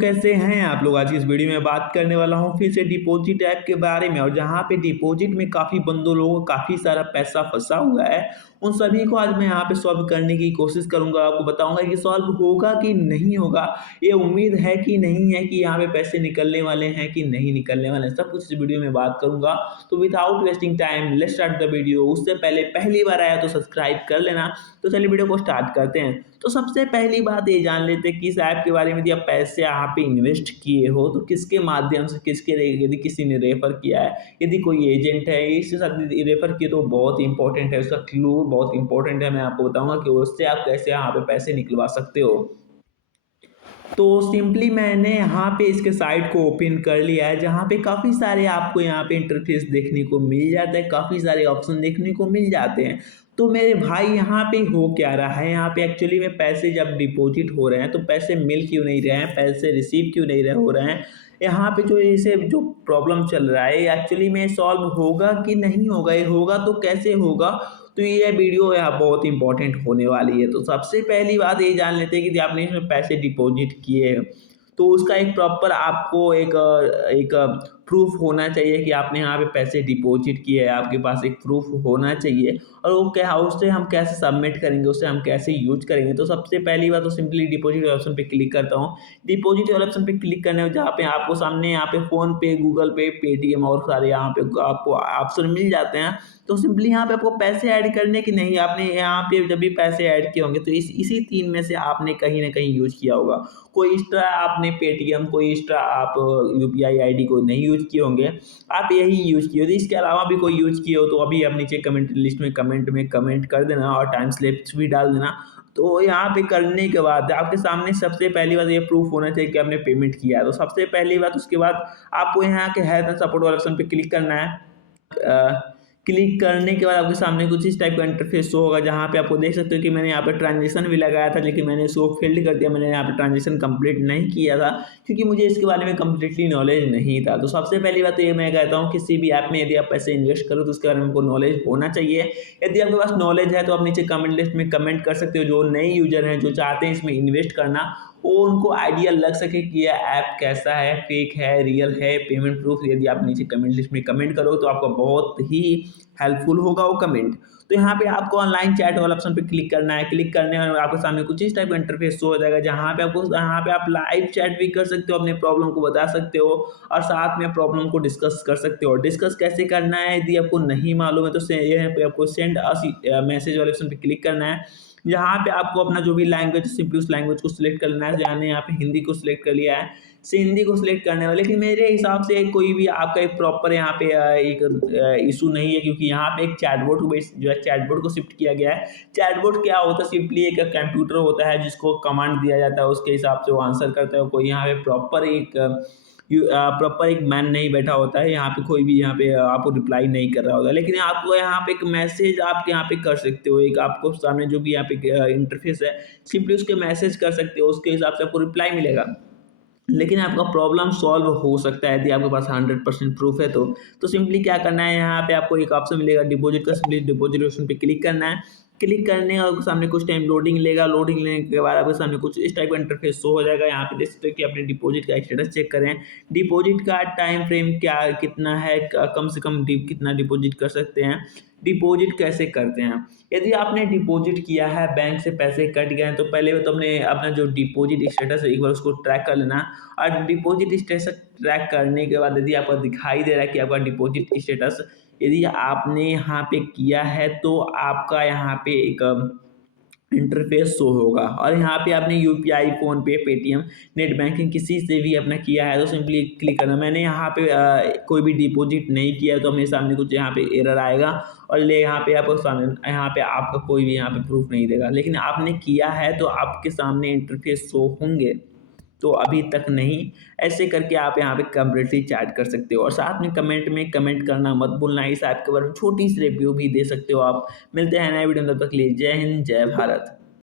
कैसे हैं आप लोग। आज की इस वीडियो में बात करने वाला हूं फिर से डिपॉजिट ऐप के बारे में, और जहां पे डिपॉजिट में काफ़ी बंदों लोगों का काफ़ी सारा पैसा फंसा हुआ है, उन सभी को आज मैं यहां पे सॉल्व करने की कोशिश करूंगा। आपको बताऊंगा कि सॉल्व होगा कि नहीं होगा, ये उम्मीद है कि नहीं है कि यहाँ पे पैसे निकलने वाले हैं कि नहीं निकलने वाले हैं, सब कुछ इस वीडियो में बात करूंगा। तो without wasting time let's start the video. उससे पहले पहली बार आया तो सब्सक्राइब कर लेना। तो चलिए वीडियो को स्टार्ट करते हैं। तो सबसे पहली बात ये जान लेते हैं कि इस ऐप के बारे में, यदि आप पैसे यहाँ पे इन्वेस्ट किए हो तो किसके माध्यम से, यदि किसी ने रेफर किया है, यदि कोई एजेंट है इसके साथ रेफर किए तो बहुत इंपॉर्टेंट है, उसका क्लू बहुत इंपॉर्टेंट है। मैं आपको बताऊंगा कि उससे आप कैसे यहाँ पे पैसे निकलवा सकते हो। तो सिंपली मैंने यहाँ पे इसके साइट को ओपन कर लिया है, जहाँ पे काफ़ी सारे आपको यहाँ पे इंटरफेस देखने को मिल जाता है, काफ़ी सारे ऑप्शन देखने को मिल जाते हैं। तो मेरे भाई यहाँ पे हो क्या रहा है, यहाँ पे एक्चुअली में पैसे जब डिपॉजिट हो रहे हैं तो पैसे मिल क्यों नहीं रहे हैं, पैसे रिसीव क्यों नहीं रहे हो रहे हैं। यहाँ पे जो इसे जो प्रॉब्लम चल रहा है एक्चुअली में सॉल्व होगा कि नहीं होगा, ये होगा तो कैसे होगा। तो ये वीडियो यहाँ बहुत इंपॉर्टेंट होने वाली है। तो सबसे पहली बात ये जान लेते हैं कि यदि आपने इसमें पैसे डिपॉजिट किए हैं तो उसका एक प्रॉपर आपको एक प्रूफ होना चाहिए कि आपने यहाँ पे पैसे डिपॉजिट किए हैं, आपके पास एक प्रूफ होना चाहिए। और वो क्या, उससे हम कैसे सबमिट करेंगे, उससे हम कैसे यूज करेंगे। तो सबसे पहली बात तो सिंपली डिपॉजिट वाले ऑप्शन पे क्लिक करता हूँ। डिपॉजिट वाले ऑप्शन पे क्लिक करने में जहाँ पे आपको सामने यहाँ पे फोन पे, गूगल पे, पेटीएम और सारे यहाँ पे आपको ऑप्शन मिल जाते हैं। तो सिंपली यहाँ पे आपको पैसे ऐड करने की नहीं, आपने यहाँ पे जब भी पैसे ऐड किए होंगे तो इसी तीन में से आपने कहीं ना कहीं यूज किया होगा। कोई एक्स्ट्रा आपने पेटीएम, कोई एक्स्ट्रा आप यूपीआई आईडी को नहीं यूज किए होंगे, आप यही यूज किए हो। इसके अलावा भी कोई यूज किए हो तो अभी आप नीचे कमेंट लिस्ट में कमेंट कर देना और टाइम स्लिप्स भी डाल देना। तो यहाँ पे करने के बाद आपके सामने सबसे पहली बात ये प्रूफ होना चाहिए कि आपने पेमेंट किया है। तो सबसे पहली बात, उसके बाद आपको यहाँ के हेल्थ एंड सपोर्ट वाले ऑप्शन पे क्लिक करना है। क्लिक करने के बाद आपके सामने कुछ इस टाइप का इंटरफेस शो होगा, जहाँ पे आपको देख सकते हो कि मैंने यहाँ पे ट्रांजेक्शन भी लगाया था, लेकिन मैंने इसको फील्ड कर दिया। मैंने यहाँ पे ट्रांजेक्शन कंप्लीट नहीं किया था क्योंकि मुझे इसके बारे में कंप्लीटली नॉलेज नहीं था। तो सबसे पहली बात तो ये मैं कहता हूँ, किसी भी ऐप में यदि आप पैसे इन्वेस्ट करो तो उसके बारे में आपको नॉलेज होना चाहिए। यदि आपके पास नॉलेज है तो आप नीचे कमेंट लिस्ट में कमेंट कर सकते हो। जो नए यूजर हैं, जो चाहते हैं इसमें इन्वेस्ट करना, वो उनको आइडिया लग सके कि यह ऐप कैसा है, फेक है, रियल है, पेमेंट प्रूफ। यदि आप नीचे कमेंट लिस्ट में कमेंट करो तो आपका बहुत ही हेल्पफुल होगा वो कमेंट। तो यहाँ पे आपको ऑनलाइन चैट वाला ऑप्शन पे क्लिक करना है। क्लिक करने में आपके सामने कुछ इस टाइप का इंटरफेस शो हो जाएगा, जहाँ पे आप लाइव चैट भी कर सकते हो, अपने प्रॉब्लम को बता सकते हो और साथ में प्रॉब्लम को डिस्कस कर सकते हो। डिस्कस कैसे करना है यदि आपको नहीं मालूम है तो यहाँ पे आपको सेंड अस मैसेज वाले ऑप्शन पे क्लिक करना है, जहाँ पे आपको अपना जो भी लैंग्वेज, सिंपली उस लैंग्वेज को सिलेक्ट कर लेना है। मैंने यहाँ पे हिंदी को सिलेक्ट कर लिया है, से हिंदी को सिलेक्ट करने वाले। लेकिन मेरे हिसाब से कोई भी आपका एक प्रॉपर यहाँ पे एक इशू नहीं है, क्योंकि यहाँ पे एक चैटबॉट जो है चैटबॉट को शिफ्ट किया गया है। चैटबॉट क्या होता है, सिंपली एक कंप्यूटर होता है जिसको कमांड दिया जाता है, उसके हिसाब से वो आंसर करता है। कोई यहाँ पे प्रॉपर एक मैन नहीं बैठा होता है यहाँ पे, कोई भी यहाँ पे आपको रिप्लाई नहीं कर रहा होता। लेकिन आपको यहाँ पे एक मैसेज आप यहाँ पे कर सकते हो, एक आपको सामने जो भी यहाँ पे इंटरफेस है, सिंपली उसके मैसेज कर सकते हो, उसके हिसाब से आपको रिप्लाई मिलेगा। लेकिन आपका प्रॉब्लम सॉल्व हो सकता है यदि आपके पास 100% प्रूफ है तो सिंपली क्या करना है, यहाँ पे आपको एक ऑप्शन मिलेगा डिपॉजिट का, सिंपली डिपॉजिट ऑप्शन पे क्लिक करना है। क्लिक करने का आपके सामने कुछ टाइम लोडिंग लेगा। लोडिंग लेने के बाद आपके सामने कुछ इस टाइप का इंटरफेस शो हो जाएगा। यहाँ पे देख सकते हो कि अपने डिपॉजिट का स्टेटस चेक करें। डिपॉजिट का टाइम फ्रेम क्या कितना है, कम से कम कितना डिपॉजिट कर सकते हैं, डिपॉजिट कैसे करते हैं। यदि आपने डिपॉजिट किया है, बैंक से पैसे कट गए हैं, तो पहले तो अपने अपना जो डिपॉजिट स्टेटस है एक बार उसको ट्रैक कर लेना। और डिपॉजिट स्टेटस ट्रैक करने के बाद यदि आपको दिखाई दे रहा है कि आपका डिपॉजिट स्टेटस यदि आपने यहाँ पे किया है तो आपका यहाँ पे एक इंटरफेस शो होगा। और यहाँ पे आपने यूपीआई, फोन पे, पेटीएम, नेट बैंकिंग किसी से भी अपना किया है तो सिंपली क्लिक करना। मैंने यहाँ पे कोई भी डिपॉजिट नहीं किया है तो मेरे सामने कुछ यहाँ पे एरर आएगा और यहाँ पे आपको सामने यहाँ पे आपका कोई भी यहाँ पे प्रूफ नहीं देगा। लेकिन आपने किया है तो आपके सामने इंटरफेस शो होंगे, तो अभी तक नहीं। ऐसे करके आप यहाँ पे कंप्लीटली चैट कर सकते हो और साथ में कमेंट करना मत भूलना। इस ऐप के बारे में छोटी सी रिव्यू भी दे सकते हो आप। मिलते हैं नए वीडियो में, तब तक के लिए जय हिंद, जय भारत।